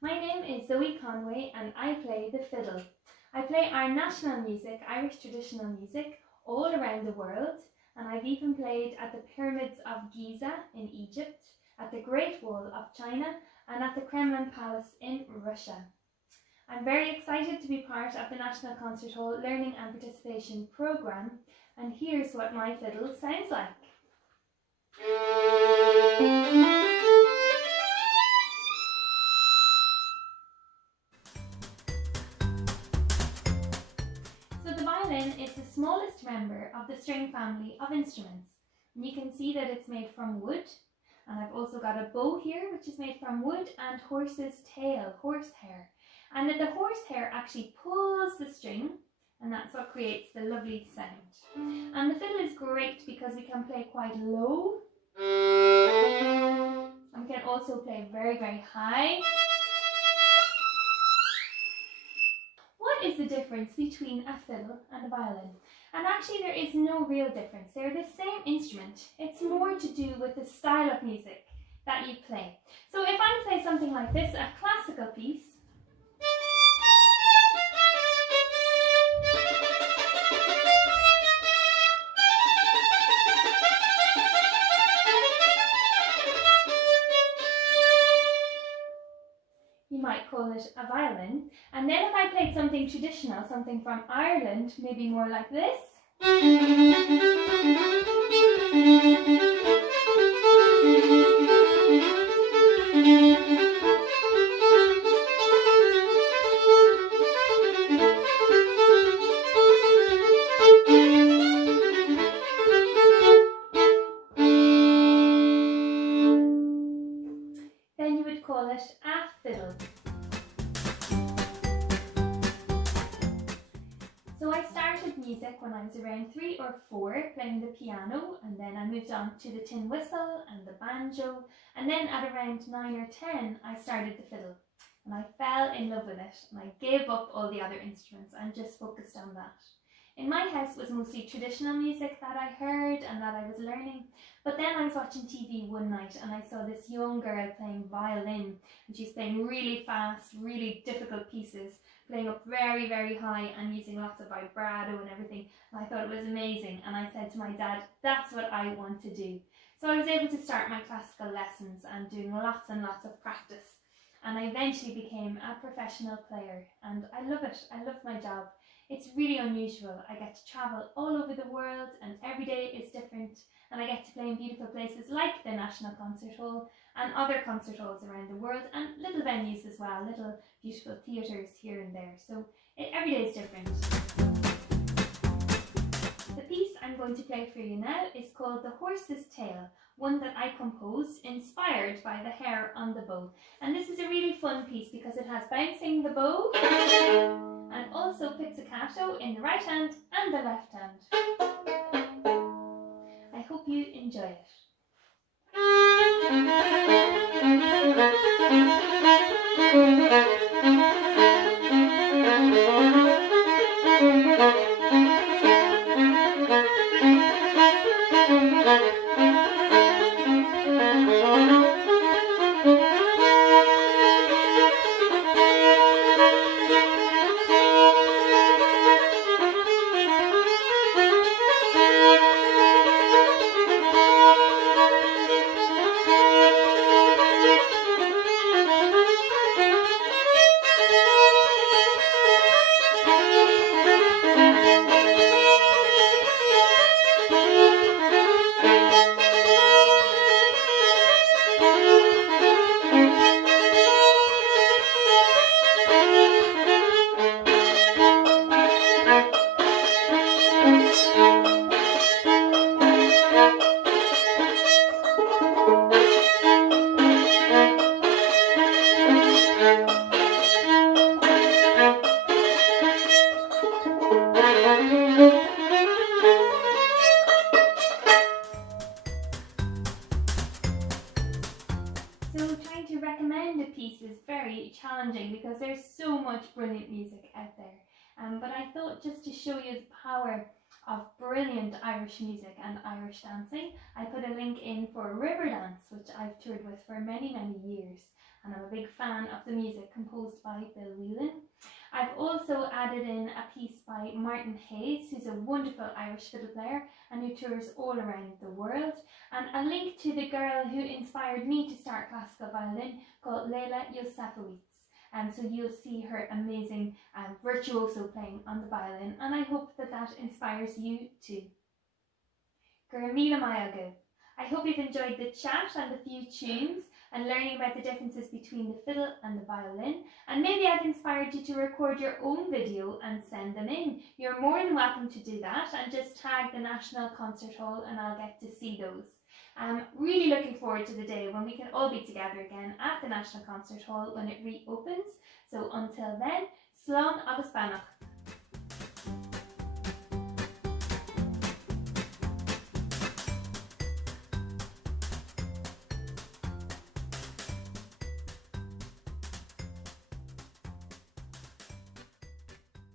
My name is Zoë Conway and I play the fiddle. I play our national music, Irish traditional music, all around the world, and I've even played at the pyramids of Giza in Egypt, at the Great Wall of China, and at the Kremlin Palace in Russia. I'm very excited to be part of the National Concert Hall Learning and Participation Programme, and here's what my fiddle sounds like. So the violin is the smallest member of the string family of instruments. And you can see that it's made from wood. And I've also got a bow here, which is made from wood and horse's tail, horsehair. And the horsehair actually pulls the string, and that's what creates the lovely sound. And the fiddle is great because we can play quite low. And we can also play very, very high. What is the difference between a fiddle and a violin? And actually there is no real difference. They're the same instrument. It's more to do with the style of music that you play. So if I play something like this, a classical piece, you might call it a violin. And then if I played something traditional, something from Ireland, maybe more like this, then you would call it a fiddle. So I started music when I was around 3 or 4, playing the piano, and then I moved on to the tin whistle and the banjo, and then at around 9 or 10 I started the fiddle, and I fell in love with it, and I gave up all the other instruments and just focused on that. In my house it was mostly traditional music that I heard and that I was learning, but then I was watching TV one night and I saw this young girl playing violin, and she's playing really fast, really difficult pieces, playing up very, very high and using lots of vibrato and everything. And I thought it was amazing, and I said to my dad, that's what I want to do. So I was able to start my classical lessons and doing lots and lots of practice, and I eventually became a professional player, and I love it. I love my job. It's really unusual. I get to travel all over the world and every day is different, and I get to play in beautiful places like the National Concert Hall and other concert halls around the world, and little venues as well, little beautiful theatres here and there. So every day is different. The piece I'm going to play for you now is called The Horse's Tail, one that I composed inspired by the hair on the bow. And this is a really fun piece because it has bouncing the bow and also pizzicato in the right hand and the left hand. I hope you enjoy it. So trying to recommend a piece is very challenging because there's so much brilliant music out there. But I thought just to show you the power of brilliant Irish music and Irish dancing. I put a link in for River Dance, which I've toured with for many, many years. And I'm a big fan of the music composed by Bill Whelan. I've also added in a piece by Martin Hayes, who's a wonderful Irish fiddle player and who tours all around the world, and a link to the girl who inspired me to start classical violin called Leila Yosafowicz. So you'll see her amazing virtuoso playing on the violin, and I hope that that inspires you too. Gur míle maith agat. I hope you've enjoyed the chat and the few tunes and learning about the differences between the fiddle and the violin, and maybe I've inspired you to record your own video and send them in. You're more than welcome to do that, and just tag the National Concert Hall and I'll get to see those. I'm really looking forward to the day when we can all be together again at the National Concert Hall when it reopens. So until then, slán agus beannacht.